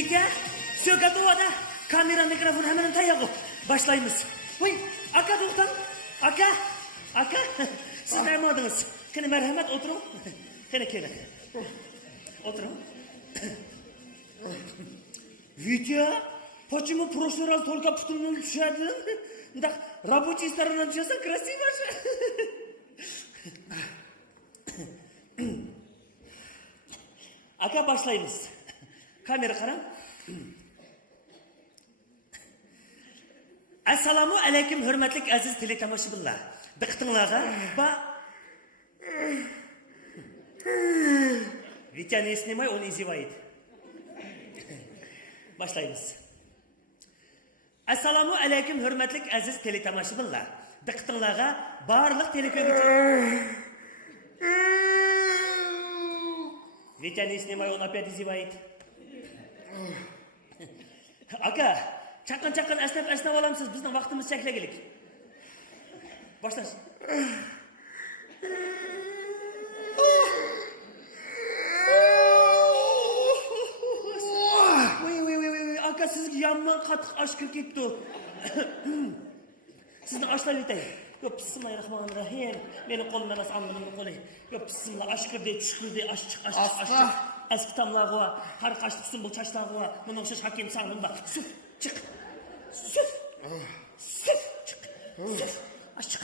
Витя, все готово, да? Kamera, mikrofon hemen tayyağı. Başlayımız. Oy, aka doktan. Aka. Siz ne yapmadınız? Kene merhamet oturun. Kene. Oturun. Витя, почему в прошлый раз только птурным шадым? Так, рабочий стороной начался красиво же. Aka başlayımız. Kamera karan. Assalamu alaykum hürmetlik aziz teletomoshabinlar. Diqqatingizga va Витя не снимай, он издевает. Başlayımız. Assalamu alaykum hürmetlik aziz teletomoshabinlar. Diqqatingizga barliq teleko'ruvchi. Витя не снимай, он опять издевает. Aka, Çakın esnaf alamsız, bizden vaktimiz çeklegilik. Başlarsın. Aka siz yanman katık aşkı gitti. Sizden aşlar biteyim. Yok bismillahirrahmanirrahim. Benim kolum emas anlamının kolu. Yok bismillah aşkır de, çüşkür de, aşçık. Eski tamlağı var, karı kaçtıksın bu çaşlağı var. Bunun şaş hakim sandım da. Süt, çık. Süt. Çık. Süt. Aşçık.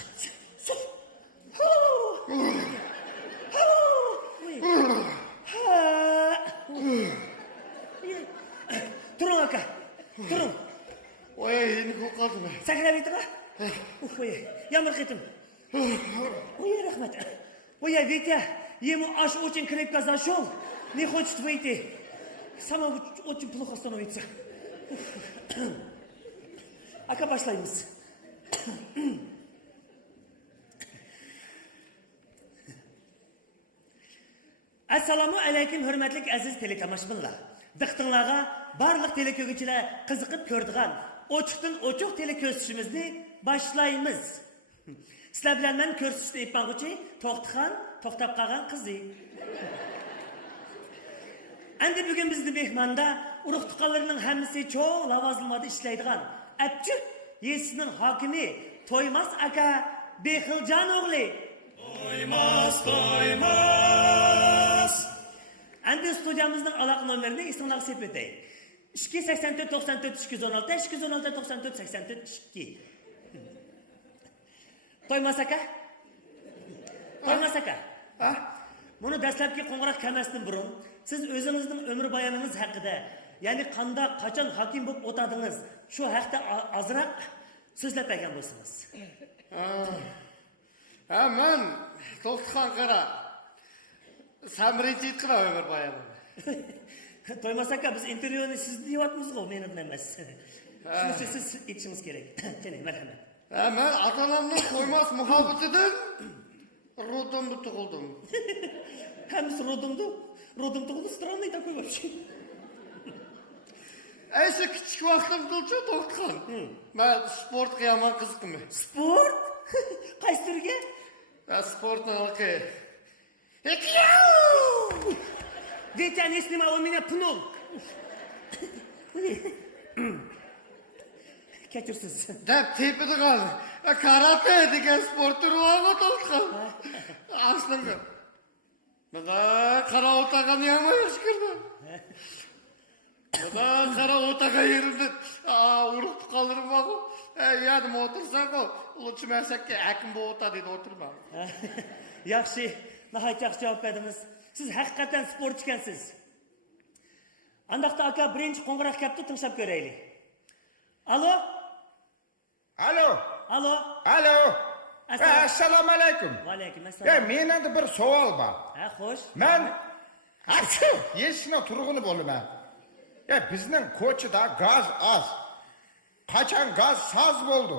Süt. Durun aka. Durun. Oy, yeni kokladım ben. Sakın bitti mi? Yağmur kıtım. Ой, rahmet. Ой, Витя, ему аж очень крепко зашел. Не хочет выйти. Сама очень плохо становится. Aka başlayımız. Assalamu alaykum hürmetlik aziz teletomoshabinlar. Diqqatingizga barliq teleko'ruvchilar qiziqib ko'rdigan ochiqdan ochiq teleko'rsatishimizni boshlaymiz. Sizlar bilan men ko'rsatishni aytmoqchi to'xtab qolgan qizi. Endi bugun bizni mehmonda urug' tuqqanlarning hammasi cho'ng lavozimlarda ishlaydigan Abchi yesining hokimi To'ymas aka Behiljon o'g'li. To'ymas. Endi studiyamizning aloqa nomerini ismlarga sepetay. 284 94 216 216 94 84 2. To'ymas aka. Ha? Bunu dastlabki qo'ng'iroq kelmasdan burun siz o'zingizning umr bayoningiz haqida, ya'ni qanday qachon hokim bo'lib o'tadingiz, shu haqda ozroq so'zlab bergan bo'lsangiz. Men to'xtixon qara. Samrinchi qilib umr bayonim. To'ymas aka, biz intervyuni siz deyapmiz-ku, meni emas. Shuni siz aytishingiz kerak. Keling, marhamat. Men ota-onamning To'ymas muhabbatidan роддомда tug'ildim. Hammasi roddomda tug'ildi, странный такой вообще. Aysi kichik vaqtimda to'xtixon. Men sportga yomon qiziqdim. Sport? Qaysi turga? Спортный o'qi. Витя, не снимай, он меня пнул. Kechirsiz. Deb tepadigan karate degan sport turi bormi to'xtixon? Aslida. Mana qara o'tag'am ham yaxshi ko'rdi. Mana qara o'taga yerimdi. Urug' tuqqanlarim bor. Yadim o'tirsan-ku, ulchi masakka hakim bo'lib o'tadi deb o'tirman. Yaxshi, nihoyat yaxshi javob berdingiz. Siz haqiqatan sportchi ekansiz. Andaqda aka birinchi qo'ng'iroq kelibdi, tinglab ko'raylik. Alo? Assalomu alaykum. Va alaykum assalom. Menda bir savol bor. Ha, xo'sh. Men eshikni turg'ini bo'laman. Bizning ko'chada gaz oz. Qachon gaz soz bo'ldi?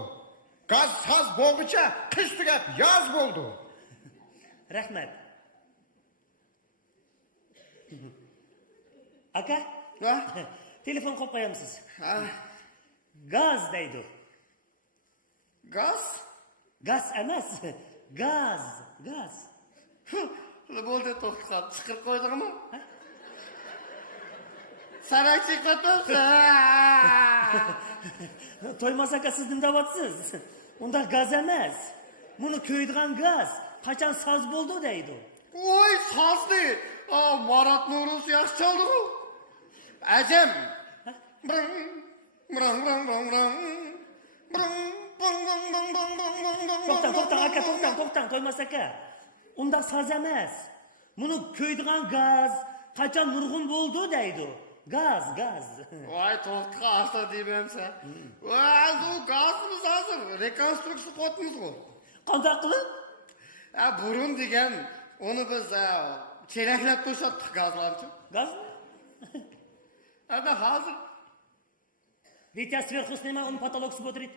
Gaz soz bo'lguncha qish tugab yoz bo'ldi. Rahmat. Aka? Telefon qo'yib qo'yamsiz. Gaz deydi. Gaz? Gaz emas. Gaz. Ne bo'ldi to'xtaqol? Chiqirib qo'ydingmi? Saray çıkartmışsın. Toymaz aka siz dindabatsız. Onda gaz emas. Bunu köydiğen gaz. Kaçan saz buldu deydi. Oy sazdı. Marat Nuruz yaş çaldı mı? Ecem. Brang, brang, brang, brang, brang. Brang, brang, brang, brang, brang, brang, brang, Toktan aka toktan Toymaz aka. Onda saz emas. Bunu köydiğen gaz. Kaçan nurgun buldu deydi. Gaz. Vay tohtuğa asla demem sen. Vay bu gazımız hazır. Rekonstruksiya qotimiz bu. Qanday qilib? Burun degan onu biz çeleklep to'shatdik gazlarni. Gaz? Ana hozir Vitya sverxusnima uni patolog sib o'tirib.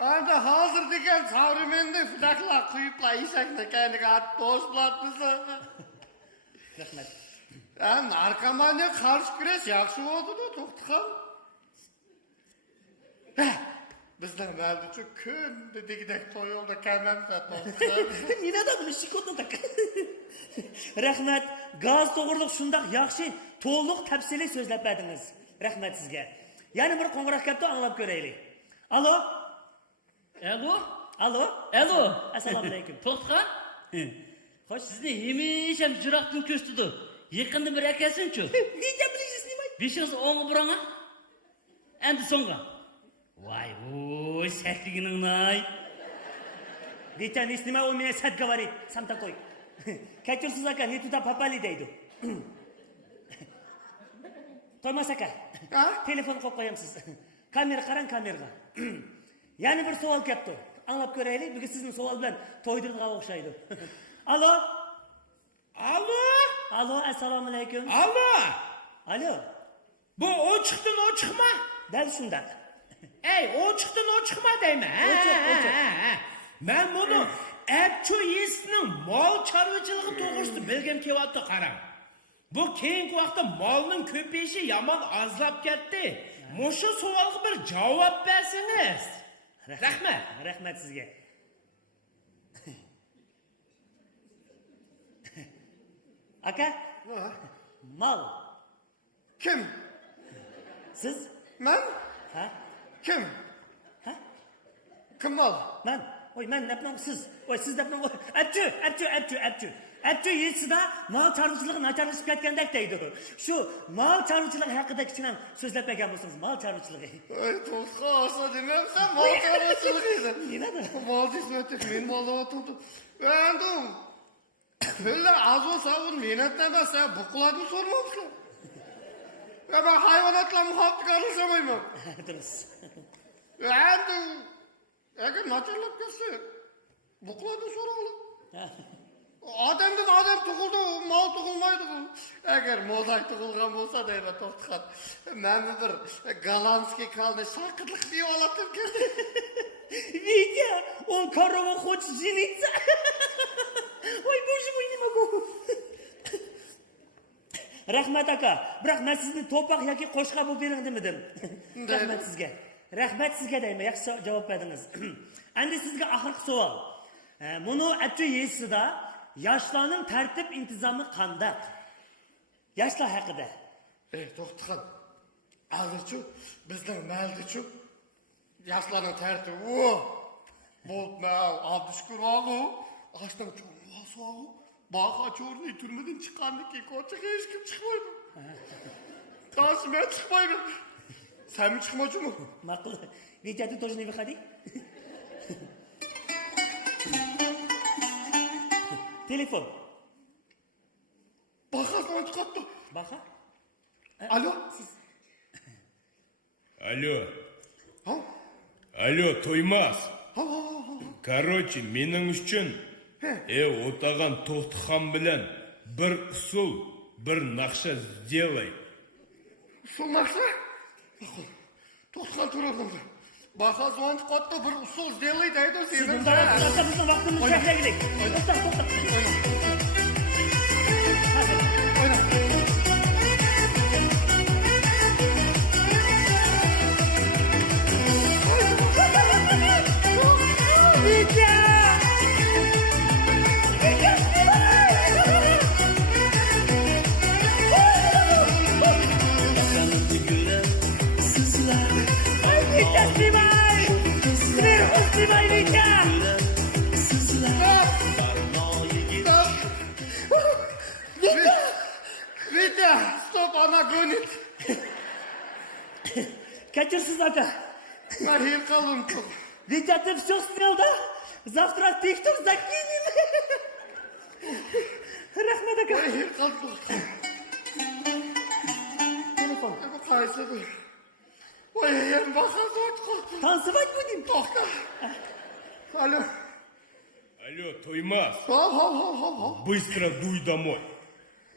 ana hozir degan savremenniy fidaklar quyiblar eshakni kayniga atib to'shlatmisa. Rahmat. Narkomaniya qarshi kurash yaxshi bo'ldi-da, to'xtaxon. Bizning maldichu kun degidek to'yolda kamamsa to'xtaxon. Ninadan buni shikotni tak. Rahmat. Gaz to'g'riliq shundoq yaxshi, to'liq tafsiliy so'zlab berdingiz. Rahmat sizga. Yana bir qo'ng'iroq keldi, anglab ko'raylik. Alo? Alo? Assalomu alaykum. To'xtaxon. Xo'sh, Sizni hamisha jiroqdan ko'rsatdi. Yaqinda bir akasin-chu. Vitya bilingiz nima? Beshingiz o'ng'i buranga. Endi so'ngga. Voy, sakligining nay. Vitya не снимай у меня сад говорит. Сам такой. Катюрсыз aka, не туда попали deydi. Toymaz aka. Telefon qo'yib qo'yamsiz. Kamera qarang kameraga. Yana bir savol keldi. Anglab ko'raylik. Bugun sizning savol bilan to'ydirdigan o'xshaydi. Alo? Assalomu alaykum. Alo. Bu ochiqdan ochiqma? Dal shundaq. Ey, ochiqdan ochiqma deyman. Ochiq. Men buni Abchu yesining mol chorvachiligi to'g'risida bilgim kelyapti, qarang. Bu keyingi vaqtda molning ko'payishi yomon azlab ketdi. Mushu savolga bir javob bersangiz. Rahmat sizga. Aka? Mal. Kim? Siz? Men? Ha? Kim? Ha? Kim bol? Men. Men nepnam siz. Siz nepnam. Abchu. Abchu yesida mal chorvachiligi nacharlashib ketgandek deydi. Shu mal chorvachiligi haqida kichkina so'zlab bergan bo'lsangiz, mal chorvachiligi. To'xtaxon asla demamsan, mol chorvachiligi edi. Nima? Mol desni o'tib, men molda o'tirdim. Endi Pullar az olsa onu mehnat emas, buqlarni so'rmabsan. Ben hayvanotlar muhabbatga aralashmayman. Durust. Endi agar nacharlab ketsa, buqlarni so'raylik. Odamdan odam tug'ildi, mol tug'ilmaydi. Agar mo'zak tug'ilgan bo'lsa deyman, to'xtaxon. Men bir голландский kalni shaqirliq deb olatim keldi. Vitya, он корову хочет жениться. Ой, боже мой, не могу. Rahmat aka. Biroq men sizni to'paq yoki qo'shqa bo'lib bering demadim. Rahmat sizga deyman. Yaxshi javob berdingiz. Endi sizga oxirgi savol. Buni Abchu yesida yoshlarning tartib intizomi qanday? Yoshlar haqida. To'xtaxon. Hozirchu bizning maldichu yoshlarning tartibi bo'lma, Abdushukur og'u, ashdan cho'g'u, baqa cho'rni turmadan chiqqanniki ko'chaga hech kim chiqmaydi. Qarshima chiqmaydi. Sen chiqmoqchimi? Ma'qul. Vitya, ты тоже не выходи. Telefon. Baqadan chiqibdi. Baqa? Alo? Alo, Toymaz. Ha. Короче, mening uchun o'tag'an To'xtaxon bilan bir usul, bir naqsha сделай. Usul naqsha? To'xtaxon turardim. Baqa zvonib qotdi, bir usul сделай deydi Siz seni. bundan vaqtda bizning vaqtimiz cheklangan. To'xta. Спасибо, Витя! Витя, стоп, она гонит. Качерсиз, ака. Марин қалым. Витя, ты все снял, да? Завтра тикток закинем. Рахмат, ака. Марин қалым. Телефон. Қайсы бұл? Ой, ең бақасы отқа. Танцевать будем? Тоқта. Алло. Алло, Тоймас, Хоп. быстро дуй домой.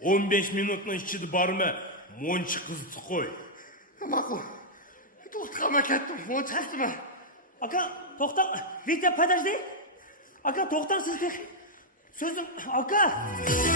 15 минутның ішінде барма, мончы қызды қой. Мақұл. Тоқтама кеттім, он шақты ма? Ака, тоқтан. Витя, подожди. Ака, тоқтан сіз тек. Сөзім, ака.